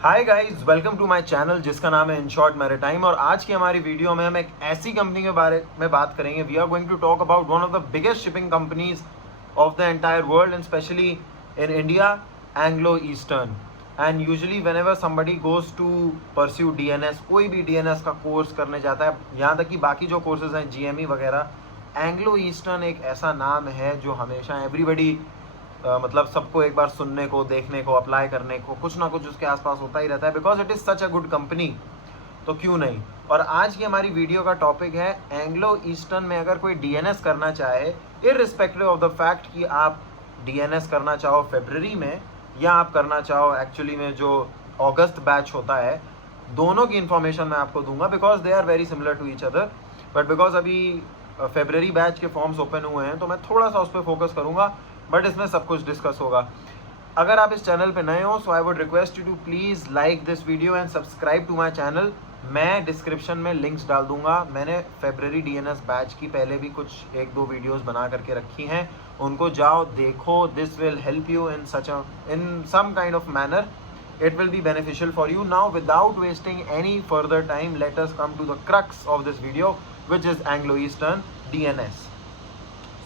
Hi guys, welcome to my channel जिसका नाम है इन शॉर्ट मैरिटाइम। और आज की हमारी वीडियो में हम एक ऐसी कंपनी के बारे में बात करेंगे। We are going to talk about one of the biggest shipping companies of the entire world and specially in India, Anglo Eastern. And usually whenever somebody goes to pursue DNS, कोई भी DNS का course करने जाता है, यहाँ तक कि बाकी जो कोर्सेज हैं जीएमई वगैरह, एंग्लो ईस्टर्न एक ऐसा नाम है जो हमेशा एवरीबडी मतलब सबको एक बार सुनने को, देखने को, अप्लाई करने को, कुछ ना कुछ उसके आसपास होता ही रहता है, because it is such a good company. तो क्यों नहीं। और आज की हमारी वीडियो का टॉपिक है एंग्लो ईस्टर्न में अगर कोई डीएनएस करना चाहे, इररिस्पेक्टिव ऑफ द फैक्ट कि आप डीएनएस करना चाहो फरवरी में या आप करना चाहो एक्चुअली में जो अगस्त बैच होता है, दोनों की इन्फॉर्मेशन मैं आपको दूंगा because they are very similar to each other. But because अभी फरवरी बैच के फॉर्म्स ओपन हुए हैं तो मैं थोड़ा सा उस पर फोकस करूंगा, बट इसमें सब कुछ डिस्कस होगा। अगर आप इस चैनल पे नए हो so I would request you to please like this video and subscribe to my channel. मैं डिस्क्रिप्शन में लिंक्स डाल दूंगा। मैंने फरवरी डीएनएस बैच की पहले भी कुछ एक दो वीडियोस बना करके रखी हैं, उनको जाओ देखो। This will help you in some kind of manner. It will be beneficial for you. Now without wasting any further time, let us come to the crux of this video, which is Anglo Eastern DNS.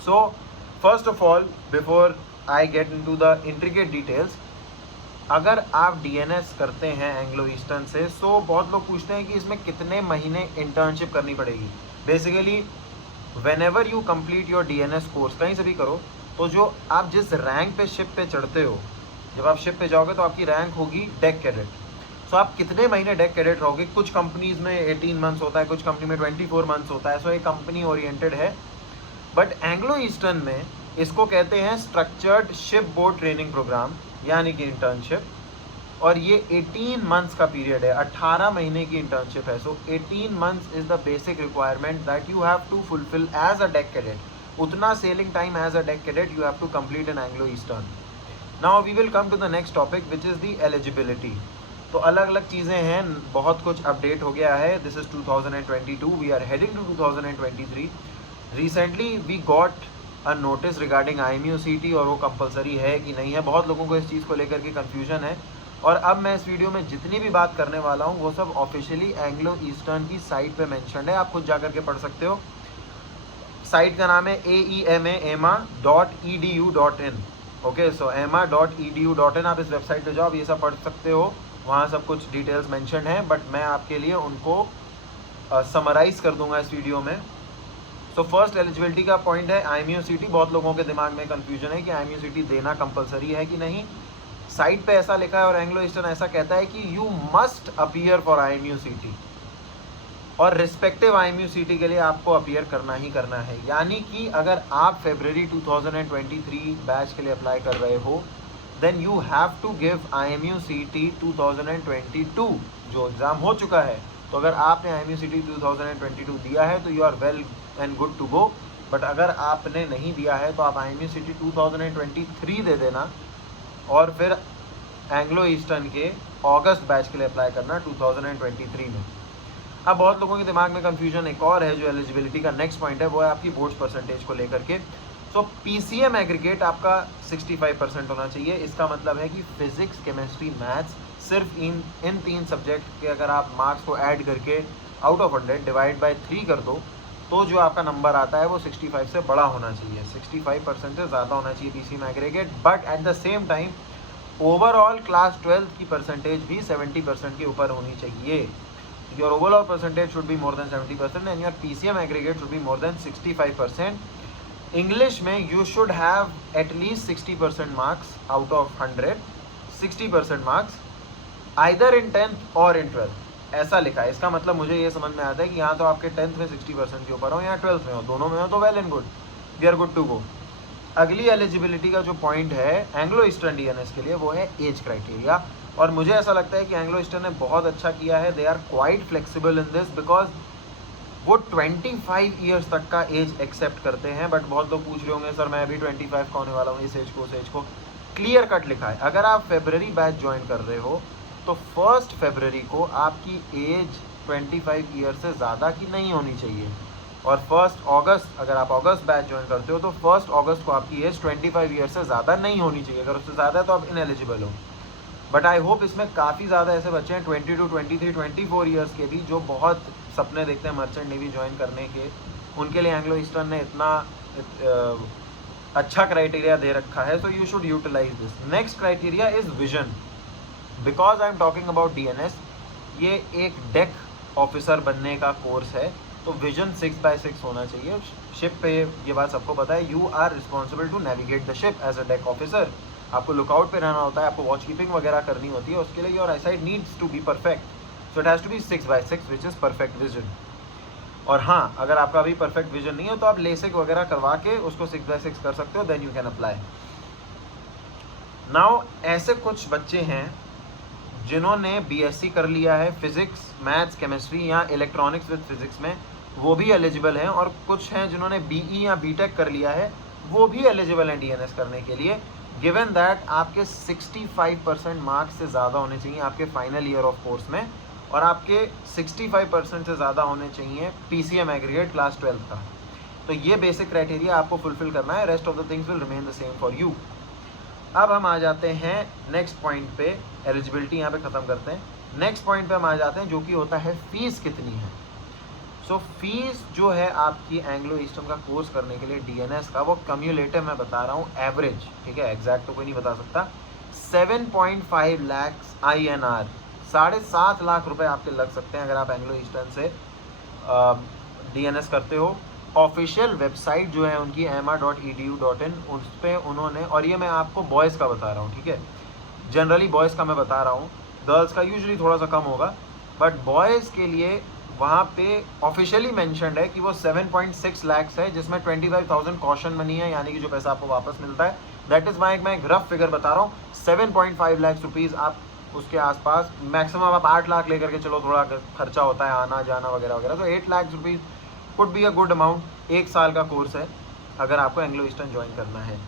So first of all, before I get into the intricate details, अगर आप DNS करते हैं Anglo eastern से, सो बहुत लोग पूछते हैं कि इसमें कितने महीने इंटर्नशिप करनी पड़ेगी। Basically whenever you complete your DNS course, कहीं से भी करो, तो जो आप जिस रैंक पे शिप पे चढ़ते हो, जब आप शिप पे जाओगे तो आपकी रैंक होगी डेक कैडेट। सो आप कितने महीने डेक कैडेट रहोगे? कुछ कंपनीज में 18 मंथ्स होता है, कुछ कंपनी में 24 मंथ्स होता है। सो ये कंपनी ओरिएंटेड है। बट एंग्लो ईस्टर्न में इसको कहते हैं structured shipboard training programme, यानी कि इंटर्नशिप। और ये 18 मंथ्स का पीरियड है, 18 महीने की इंटर्नशिप है। So 18 months is the basic requirement that you have to fulfil as a deck cadet. उतना sailing time as a deck cadet you have to complete in Anglo Eastern. Now we will come to the next topic which is the eligibility. तो अलग अलग चीज़ें हैं, बहुत कुछ update हो गया है। This is 2022, we are heading to 2023। Recently we got a notice regarding IMUCT, और वो कंपलसरी है कि नहीं है। बहुत लोगों को इस चीज़ को लेकर के कन्फ्यूजन है, और अब मैं इस वीडियो में जितनी भी बात करने वाला हूँ वो सब ऑफिशियली एंग्लो ईस्टर्न की साइट पे मेंशन्ड है, आप खुद जा करके पढ़ सकते हो। साइट का नाम है AEMA.edu.in। ओके, सो EMA.edu.in, आप इस वेबसाइट पे जाओ, आप ये सब पढ़ सकते हो, वहाँ सब कुछ डिटेल्स मेंशन है, बट मैं आपके लिए उनको समराइज़ कर दूंगा इस वीडियो में। सो फर्स्ट एलिजिबिलिटी का पॉइंट है IMUCT। बहुत लोगों के दिमाग में कन्फ्यूजन है कि IMUCT देना कंपलसरी है कि नहीं। साइट पे ऐसा लिखा है और एंग्लो ईस्टर्न ऐसा कहता है कि you must appear for IMUCT, और रिस्पेक्टिव IMUCT के लिए आपको अपीयर करना ही करना है। यानी कि अगर आप फरवरी 2023 बैच के लिए अप्लाई कर रहे हो, then you have to give IMUCT 2022 जो एग्ज़ाम हो चुका है। तो अगर आपने IMUCT 2022 दिया है तो you are well and good to go. But अगर आपने नहीं दिया है तो आप IMUCT 2023 दे देना, और फिर एंग्लो ईस्टर्न के अगस्त बैच के लिए अप्लाई करना 2023 में। अब बहुत लोगों के दिमाग में कन्फ्यूजन एक और है, जो एलिजिबिलिटी का नेक्स्ट पॉइंट है, वो है आपकी बोर्ड्स परसेंटेज को लेकर के। सो PCM एग्रीगेट आपका 65% होना चाहिए। इसका मतलब है कि फिजिक्स, केमिस्ट्री, मैथ्स, सिर्फ इन तीन सब्जेक्ट के अगर आप मार्क्स को ऐड करके आउट ऑफ 100 डिवाइड बाई 3 कर दो, तो जो आपका नंबर आता है वो 65 से बड़ा होना चाहिए, 65% से ज़्यादा होना चाहिए PCM aggregate. But at the same time overall class 12 की परसेंटेज भी 70% के ऊपर होनी चाहिए। Your overall percentage should be more than 70% and your PCM aggregate should be more than 65%. English में you should have at least 60% marks out of 100, 60% marks either in 10th or in 12th, ऐसा लिखा है। इसका मतलब मुझे ये समझ में आता है कि यहाँ तो आपके 10th में 60% के ऊपर हो या 12th में हो, दोनों में हो तो well and good, we are good to go. अगली एलिजिबिलिटी का जो पॉइंट है एंग्लो ईस्टर्न डीएनएस के लिए, वो है एज क्राइटेरिया। और मुझे ऐसा लगता है कि एंग्लो ईस्टर्न ने बहुत अच्छा किया है। They are quite flexible in this, because वो 25 ईयर्स तक का एज एक्सेप्ट करते हैं। बट बहुत लोग पूछ रहे होंगे सर मैं अभी 25 का होने वाला हूँ, इस एज को उस एज को। क्लियर कट लिखा है, अगर आप फरवरी बैच ज्वाइन कर रहे हो तो 1 फरवरी को आपकी एज 25 ईयर से ज़्यादा की नहीं होनी चाहिए, और 1 अगस्त, अगर आप अगस्त बैच ज्वाइन करते हो तो 1 अगस्त को आपकी एज 25 ईयर से ज़्यादा नहीं होनी चाहिए। अगर उससे ज़्यादा है तो आप इनएलिजिबल हो। बट आई होप इसमें काफ़ी ज़्यादा ऐसे बच्चे हैं 20 to 23, 24 ईयर्स के भी, जो बहुत सपने देखते हैं मर्चेंट नेवी ज्वाइन करने के। उनके लिए एंग्लो ईस्टर्न ने इतना अच्छा क्राइटेरिया दे रखा है, so you should utilise this. Next criteria is vision. Because I am talking about DNS, ये एक डेक ऑफिसर बनने का कोर्स है, तो विजन 6x6 होना चाहिए। शिप पे ये बात सबको पता है, you are responsible to navigate the ship as a deck officer. आपको लुकआउट पे रहना होता है, आपको वॉच कीपिंग वगैरह करनी होती है, उसके लिए your eyesight needs to be perfect, so it has to be 6x6 which is perfect vision. और हाँ, अगर आपका अभी परफेक्ट विजन नहीं है तो आप लेसिक वगैरह करवा के उसको 6x6 कर सकते हो, then you can apply. Now ऐसे कुछ बच्चे हैं जिन्होंने BSc कर लिया है फिजिक्स, मैथ्स, केमिस्ट्री या इलेक्ट्रॉनिक्स विद फिजिक्स में, वो भी एलिजिबल हैं। और कुछ हैं जिन्होंने BE या BTech कर लिया है, वो भी एलिजिबल हैं DNS करने के लिए, गिवन दैट आपके 65% मार्क्स से ज़्यादा होने चाहिए आपके फाइनल ईयर ऑफ कोर्स में, और आपके 65% से ज़्यादा होने चाहिए PCM एग्रीगेट क्लास 12 का। तो ये बेसिक क्राइटेरिया आपको फुलफिल करना है, rest of the things will remain the same for you. अब हम आ जाते हैं नेक्स्ट पॉइंट पे, एलिजिबिलिटी यहाँ पे ख़त्म करते हैं। नेक्स्ट पॉइंट पे हम आ जाते हैं जो कि होता है फ़ीस कितनी है। सो फीस जो है आपकी एंग्लो ईस्टर्न का कोर्स करने के लिए DNS का, वो कम्युलेटिव मैं बता रहा हूँ, एवरेज, ठीक है, एग्जैक्ट तो कोई नहीं बता सकता। 7.5 लाख INR, 7.5 लाख रुपए आपके लग सकते हैं अगर आप एंग्लो ईस्टर्न से DNS करते हो। ऑफिशियल वेबसाइट जो है उनकी mr.edu.in, उस पर उन्होंने, और ये मैं आपको बॉयज़ का बता रहा हूँ, ठीक है, जनरली बॉयज़ का मैं बता रहा हूँ, गर्ल्स का यूजुअली थोड़ा सा कम होगा, बट बॉयज़ के लिए वहाँ पे ऑफिशियली मेंशन्ड है कि वो 7.6 लाख है, जिसमें 25,000 कॉशन मनी है, यानी कि जो पैसा आपको वापस मिलता है। दैट इज़ वाई मैं एक रफ फिगर बता रहा हूँ, 7.5 लाख रुपीज़, आप उसके आसपास मैक्सिमम आप 8 लाख लेकर के चलो, थोड़ा खर्चा होता है आना जाना वगैरह वगैरह, तो 8 lakh rupees could be a good amount. 1 साल का कोर्स है अगर आपको एंग्लो ईस्टर्न ज्वाइन करना है।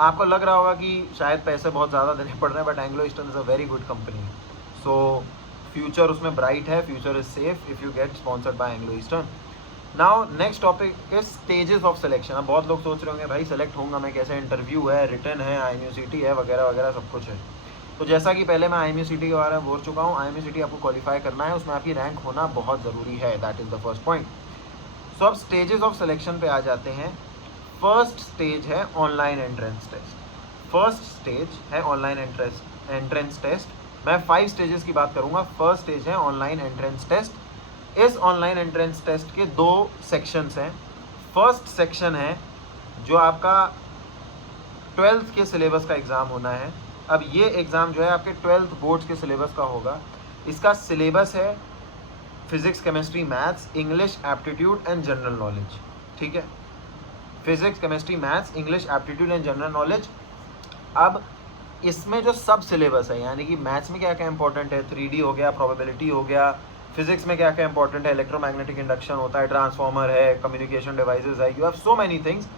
आपको लग रहा होगा कि शायद पैसे बहुत ज़्यादा देने पड़ रहे हैं, but Anglo eastern is a very good company, so future उसमें ब्राइट है, future is safe if you get sponsored by Anglo Eastern. Now next topic is stages of selection. अब बहुत लोग सोच रहे होंगे भाई सेलेक्ट होऊंगा मैं कैसे, इंटरव्यू है, रिटन है, IMUCT है, वगैरह वगैरह सब कुछ है। तो जैसा कि पहले मैं IMUCT के बारे में बोल चुका हूँ, IMUCT आपको क्वालिफाई करना है, उसमें आपकी रैंक होना बहुत ज़रूरी है, that is the first point. So अब स्टेजेस ऑफ सिलेक्शन पे आ जाते हैं। फर्स्ट स्टेज है online entrance test. First stage है ऑनलाइन एंट्रेंस टेस्ट। मैं 5 स्टेजेस की बात करूंगा। फर्स्ट स्टेज है ऑनलाइन एंट्रेंस टेस्ट। इस ऑनलाइन एंट्रेंस टेस्ट के 2 सेक्शंस हैं। फर्स्ट सेक्शन है जो आपका 12th के सिलेबस का एग्ज़ाम होना है। अब ये एग्ज़ाम जो है आपके 12th बोर्ड्स के सिलेबस का होगा। इसका सिलेबस है physics, chemistry, maths, English, aptitude and general knowledge, ठीक है, physics, chemistry, maths, English, aptitude and general knowledge. अब इसमें जो सब सिलेबस है, यानी कि मैथ्स में क्या क्या इंपॉर्टेंट है, 3D हो गया, प्रोबेबिलिटी हो गया, फिजिक्स में क्या क्या इंपॉर्टेंट है, इलेक्ट्रोमैग्नेटिक इंडक्शन होता है, ट्रांसफॉर्मर है, कम्युनिकेशन डिवाइसेस है, you have so many things.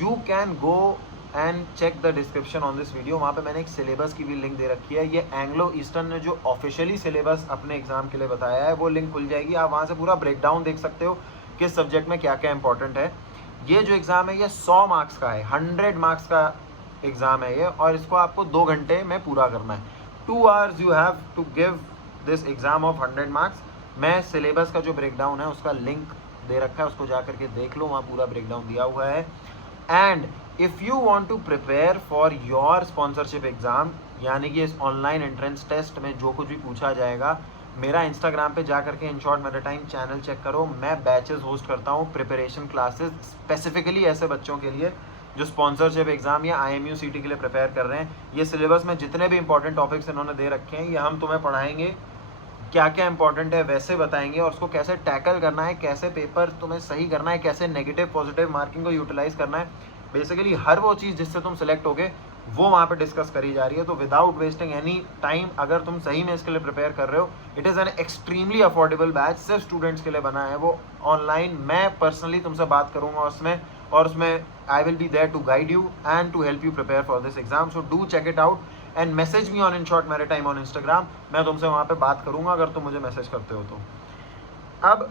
You can go and check the description on this video, वहाँ पे मैंने एक सिलेबस की भी लिंक दे रखी है। ये एंग्लो ईस्टर्न ने जो ऑफिशियली सिलेबस अपने एग्जाम के लिए बताया है, वो लिंक खुल जाएगी, आप वहाँ से पूरा ब्रेकडाउन देख सकते हो किस सब्जेक्ट में क्या क्या इंपॉर्टेंट है। ये जो एग्ज़ाम है ये 100 मार्क्स का है, 100 मार्क्स का एग्ज़ाम है ये, और इसको आपको 2 घंटे में पूरा करना है। 2 hours you have to give this exam of 100 marks. मैं सिलेबस का जो ब्रेकडाउन है उसका लिंक दे रखा है, उसको जा करके देख लो, वहाँ पूरा ब्रेकडाउन दिया हुआ है। And if you want to prepare for your sponsorship exam, यानी कि इस ऑनलाइन एंट्रेंस टेस्ट में जो कुछ भी पूछा जाएगा, मेरा इंस्टाग्राम पे जा करके इनशॉर्ट मैराटाइम चैनल चेक करो। मैं बैचेस होस्ट करता हूँ, प्रिपरेशन क्लासेस स्पेसिफिकली ऐसे बच्चों के लिए जो स्पॉन्सरशिप एग्ज़ाम या IMUCT के लिए प्रिपेयर कर रहे हैं। ये सिलेबस में जितने भी इंपॉर्टेंट टॉपिक्स इन्होंने दे रखे हैं, ये हम तुम्हें पढ़ाएंगे, क्या क्या इंपॉर्टेंट है वैसे बताएंगे, और उसको कैसे टैकल करना है, कैसे पेपर तुम्हें सही करना है, कैसे नेगेटिव पॉजिटिव मार्किंग को यूटिलाइज करना है। बेसिकली हर वो चीज़ जिससे तुम सेलेक्ट होगे वो वहाँ पे डिस्कस करी जा रही है। तो विदाउट वेस्टिंग एनी टाइम, अगर तुम सही में इसके लिए प्रिपेयर कर रहे हो, it is an extremely affordable batch, सिर्फ स्टूडेंट्स के लिए बना है वो ऑनलाइन। मैं पर्सनली तुमसे बात करूँगा उसमें I will be there to guide you and to help you prepare for this exam. So do check it out and message me on InShort Maritime on Instagram. मैं तुमसे वहाँ पे बात करूँगा अगर तुम मुझे मैसेज करते हो तो। अब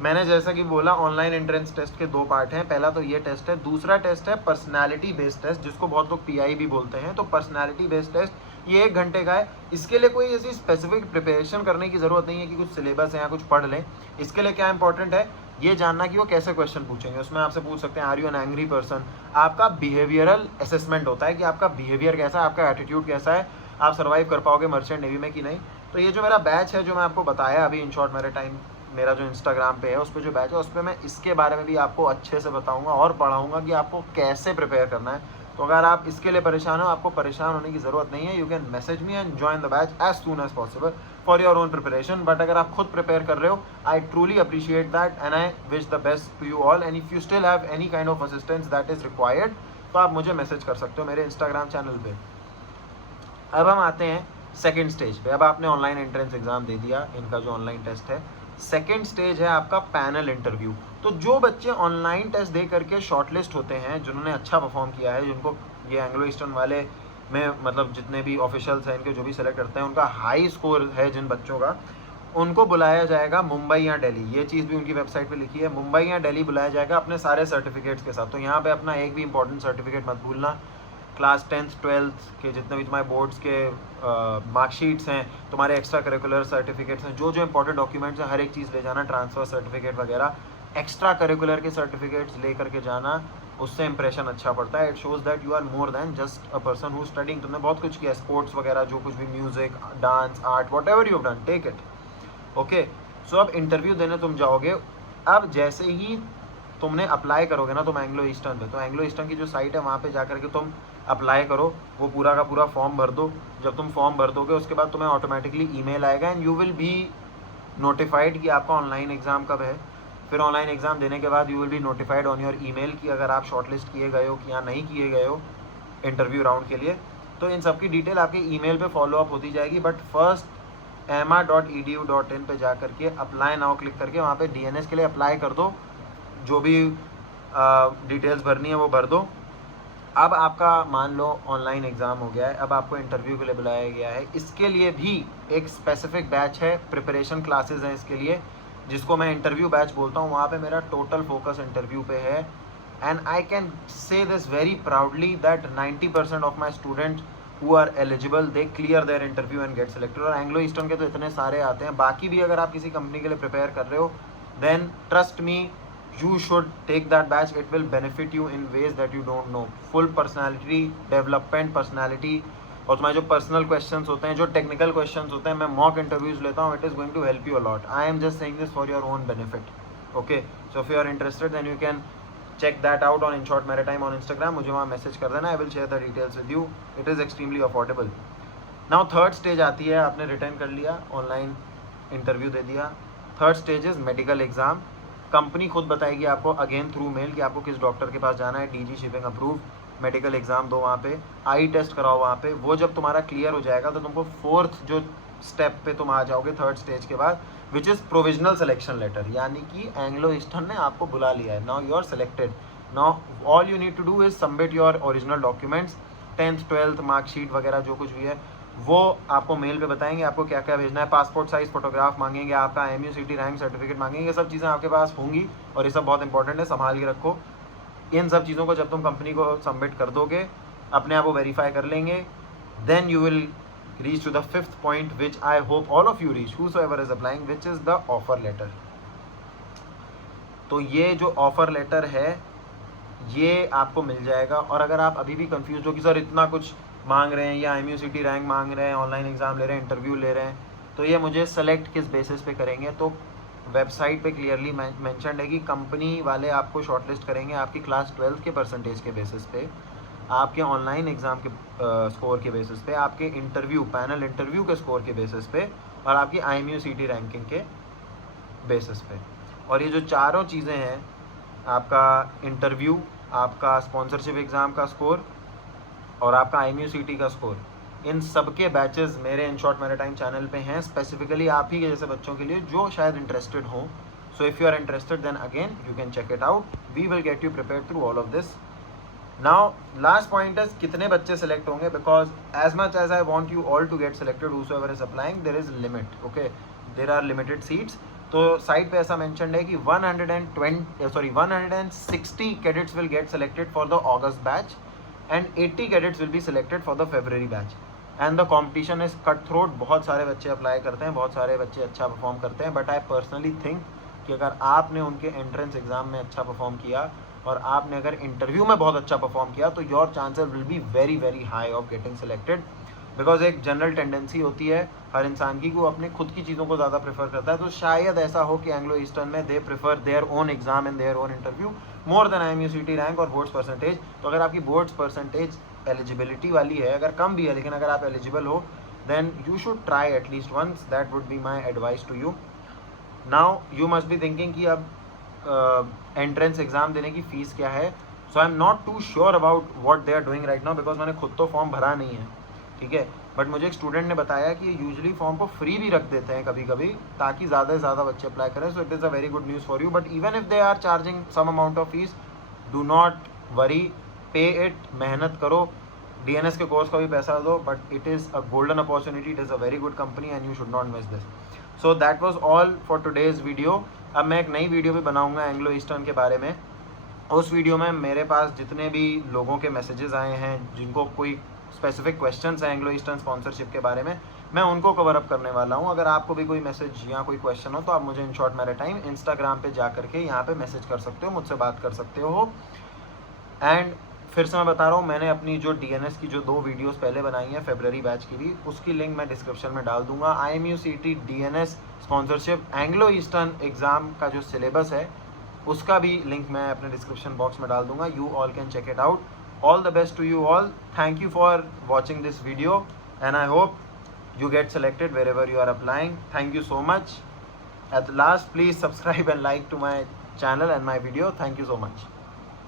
मैंने जैसा कि बोला ऑनलाइन एंट्रेंस टेस्ट के 2 पार्ट हैं। पहला तो ये टेस्ट है, दूसरा टेस्ट है पर्सनैलिटी बेस्ड टेस्ट, जिसको बहुत लोग पीआई भी बोलते हैं। तो पर्सनैलिटी बेस्ड टेस्ट ये 1 घंटे का है। इसके लिए कोई ऐसी स्पेसिफिक प्रिपरेशन करने की ज़रूरत नहीं है कि कुछ सिलेबस है या कुछ पढ़ लें। इसके लिए क्या इंपॉर्टेंट है, ये जानना कि वो कैसे क्वेश्चन पूछेंगे। उसमें आपसे पूछ सकते हैं are you an angry person, आपका बिहेवियरल असेसमेंट होता है कि आपका बिहेवियर कैसा है, आपका एटीट्यूड कैसा है, आप सर्वाइव कर पाओगे मर्चेंट नेवी में कि नहीं। तो ये जो मेरा बैच है जो मैं आपको बताया अभी इन शॉर्ट मैरीटाइम, मेरा जो इंस्टाग्राम पे है उस पर जो बैच है उस पर मैं इसके बारे में भी आपको अच्छे से बताऊंगा और पढ़ाऊंगा कि आपको कैसे प्रिपेयर करना है। तो अगर आप इसके लिए परेशान हो, आपको परेशान होने की ज़रूरत नहीं है। You can message me and join the batch as soon as possible for your own preparation. But अगर आप खुद प्रिपेयर कर रहे हो, I truly appreciate that and I wish the best to you all. And if you still have any kind of assistance that is required, तो आप मुझे message कर सकते हो मेरे इंस्टाग्राम चैनल पे। अब हम आते हैं सेकेंड स्टेज पे। अब आपने ऑनलाइन एंट्रेंस एग्जाम दे दिया, इनका जो ऑनलाइन टेस्ट है। सेकेंड स्टेज है आपका पैनल इंटरव्यू। तो जो बच्चे ऑनलाइन टेस्ट दे करके शॉर्टलिस्ट होते हैं, जिन्होंने अच्छा परफॉर्म किया है, जिनको ये एंग्लो ईस्टर्न वाले में मतलब जितने भी ऑफिशियल्स हैं इनके जो भी सेलेक्ट करते हैं, उनका हाई स्कोर है जिन बच्चों का, उनको बुलाया जाएगा मुंबई या दिल्ली। ये चीज़ भी उनकी वेबसाइट पे लिखी है, मुंबई या दिल्ली बुलाया जाएगा अपने सारे सर्टिफिकेट्स के साथ। तो यहाँ पे अपना एक भी इंपॉर्टेंट सर्टिफिकेट मत भूलना। क्लास 10th 12th के जितने भी तुम्हारे बोर्ड्स के मार्कशीट्स हैं, तुम्हारे एक्स्ट्रा करिकुलर सर्टिफिकेट्स हैं, जो जो इंपॉर्टेंट डॉक्यूमेंट्स हैं, हर एक चीज़ ले जाना। ट्रांसफ़र सर्टिफिकेट वगैरह, एक्स्ट्रा करिकुलर के सर्टिफिकेट्स ले करके जाना, उससे इंप्रेशन अच्छा पड़ता है। It shows that you are more than just a person who studying. तुमने बहुत कुछ किया, स्पोर्ट्स वगैरह, जो कुछ भी, music, dance, art, whatever you have done, take it. Okay, so अब इंटरव्यू देने तुम जाओगे। अब जैसे ही तुमने अप्लाई करोगे ना तुम एंग्लो ईस्टर्न पे, तो एंग्लो ईस्टर्न की जो साइट है वहाँ पे जा करके तुम अप्लाई करो, वो पूरा का पूरा फॉर्म भर दो। जब तुम फॉर्म भर दोगे उसके बाद तुम्हें ऑटोमेटिकली ईमेल आएगा and you will be notified कि आपका ऑनलाइन एग्ज़ाम कब है। फिर ऑनलाइन एग्ज़ाम देने के बाद you will be notified on your email कि अगर आप शॉर्टलिस्ट किए गए हो कि या नहीं किए गए हो इंटरव्यू राउंड के लिए। तो इन सब की डिटेल आपके ईमेल पे फॉलोअप होती जाएगी। बट फर्स्ट emma.edu.in पे जा करके अप्लाई नाउ क्लिक करके वहाँ पे DNS के लिए अप्लाई कर दो। जो भी डिटेल्स भरनी है वो भर दो। अब आपका मान लो ऑनलाइन एग्ज़ाम हो गया है, अब आपको इंटरव्यू के लिए बुलाया गया है। इसके लिए भी एक स्पेसिफिक बैच है, प्रिपरेशन क्लासेस हैं इसके लिए, जिसको मैं इंटरव्यू बैच बोलता हूँ। वहाँ पे मेरा टोटल फोकस इंटरव्यू पे है and I can say this very proudly that 90% of my student who are eligible they clear their interview and get selected. और एंग्लो ईस्टर्न के तो इतने सारे आते हैं। बाकी भी अगर आप किसी कंपनी के लिए प्रिपेयर कर रहे हो, then trust me, you should take that batch. It will benefit you in ways that you don't know. Full personality development, personality, और तुम्हारे जो पर्सनल क्वेश्चंस होते हैं, जो टेक्निकल क्वेश्चंस होते हैं, मैं मॉक इंटरव्यूज लेता हूँ. It is going to help you a lot. I am just saying this for your own benefit. Okay, so if you are interested then you can check that out on InShort Maritime on Instagram. मुझे वहाँ message कर देना. I will share the details with you. It is extremely affordable. Now third stage आती है. आपने return कर लिया, online interview दे दिया. Third stage is medical exam. Company खुद बताएगी आपको अगेन थ्रू मेल कि आपको किस डॉक्टर के पास जाना है. DG shipping approve. Medical exam दो वहाँ पे, आई टेस्ट कराओ वहाँ पे. वो जब तुम्हारा क्लियर हो जाएगा तो तुमको फोर्थ जो स्टेप पे तुम आ जाओगे थर्ड स्टेज के बाद, which is provisional selection letter. यानी कि एंग्लो ईस्टर्न ने आपको बुला लिया है. Now you are selected. Now all you need to do is submit your original documents, 10th 12th marksheet वगैरह जो कुछ भी है वो आपको मेल पे बताएंगे आपको क्या क्या भेजना है. पासपोर्ट साइज़ फोटोग्राफ मांगेंगे, आपका MUCT रैंक सर्टिफिकेट मांगेंगे. ये सब चीज़ें आपके पास होंगी और ये सब बहुत इंपॉर्टेंट है, संभाल के रखो. इन सब चीज़ों को जब तुम कंपनी को सबमिट कर दोगे, अपने आप वो वेरीफाई कर लेंगे, then you will reach to the fifth point which I hope all of you reach, whosoever is applying, which is the offer letter. तो ये जो ऑफर लेटर है ये आपको मिल जाएगा. और अगर आप अभी भी कंफ्यूज हो कि सर इतना कुछ मांग रहे हैं या MUCT रैंक मांग रहे हैं, ऑनलाइन एग्ज़ाम ले रहे हैं, इंटरव्यू ले रहे हैं, तो ये मुझे सेलेक्ट किस बेसिस पे करेंगे. तो वेबसाइट पे क्लियरली मेंशन्ड है कि कंपनी वाले आपको शॉर्टलिस्ट करेंगे आपकी क्लास 12th के परसेंटेज के बेसिस पे, आपके ऑनलाइन एग्ज़ाम के स्कोर के बेसिस पे, आपके इंटरव्यू पैनल इंटरव्यू के स्कोर के बेसिस पे और आपकी MUCT रैंकिंग के बेसिस पे. और ये जो चारों चीज़ें हैं, आपका इंटरव्यू, आपका स्पॉन्सरशिप एग्ज़ाम का स्कोर और आपका MUCT का स्कोर, इन सब के बैचेस मेरे InShort Maritime चैनल पे हैं स्पेसिफिकली आप ही के जैसे बच्चों के लिए जो शायद इंटरेस्टेड हों. So if you are interested then again you can check it out. We will get you prepared through all of this. Now last point is कितने बच्चे सेलेक्ट होंगे, because as much as I want you all to get selected whosoever is applying, there is limit. Okay, there are limited seats. तो site पे ऐसा mentioned है कि 160 cadets will get selected for the August batch and 80 cadets will be selected for the February batch and the competition is cut throat. बहुत सारे बच्चे apply करते हैं, बहुत सारे बच्चे अच्छा परफॉर्म करते हैं, बट आई पर्सनली थिंक कि अगर आपने उनके एंट्रेंस एग्जाम में अच्छा परफॉर्म किया और आपने अगर इंटरव्यू में बहुत अच्छा परफॉर्म किया तो your chances will be very very high of getting selected. Because एक जनरल टेंडेंसी होती है हर इंसान की, को अपने खुद की चीज़ों को ज़्यादा प्रेफर करता है, तो शायद ऐसा हो कि एंग्लो ईस्टर्न में they prefer their own exam and their own interview more than IMUCT rank और बोर्ड्स परसेंटेज। तो अगर आपकी बोर्ड्स परसेंटेज एलिजिबिलिटी वाली है, अगर कम भी है लेकिन अगर आप एलिजिबल हो, then you should try at least once. That would be my advice to you. Now you must be thinking कि अब एंट्रेंस एग्जाम देने की फ़ीस क्या है। So I am not too sure about what they are doing right now, because मैंने खुद तो form भरा नहीं है, ठीक है, बट मुझे एक स्टूडेंट ने बताया कि यूजुअली फॉर्म को फ्री भी रख देते हैं कभी कभी, ताकि ज़्यादा से ज़्यादा बच्चे अप्लाई करें। So it is a very good news for you. But even if they are charging some amount of fees, do not worry, pay it, मेहनत करो, DNS के कोर्स का भी पैसा दो, but it is a golden opportunity, it is a very good company and you should not miss this. So that was all for today's video. अब मैं एक नई वीडियो भी बनाऊंगा एंग्लो ईस्टर्न के बारे में। उस वीडियो में मेरे पास जितने भी लोगों के मैसेजेस आए हैं जिनको कोई स्पेसिफिक क्वेश्चंस हैं एंग्लो ईस्टर्न स्पॉन्सरशिप के बारे में, मैं उनको कवर अप करने वाला हूं। अगर आपको भी कोई मैसेज या कोई क्वेश्चन हो तो आप मुझे इन शॉर्ट मैरिटाइम इंस्टाग्राम पे जा करके यहाँ पे मैसेज कर सकते हो, मुझसे बात कर सकते हो। एंड फिर से मैं बता रहा हूँ, मैंने अपनी जो DNS की जो 2 वीडियोस पहले बनाई हैं फरवरी बैच की भी, उसकी लिंक मैं डिस्क्रिप्शन में डाल दूंगा। IMUCT DNS sponsorship Anglo eastern exam का जो सिलेबस है उसका भी लिंक मैं अपने डिस्क्रिप्शन बॉक्स में डाल दूंगा। You all can check it out. All the best to you all. Thank you for watching this video and I hope you get selected wherever you are applying. Thank you so much. At last, please subscribe and like to my channel and my video. Thank you so much.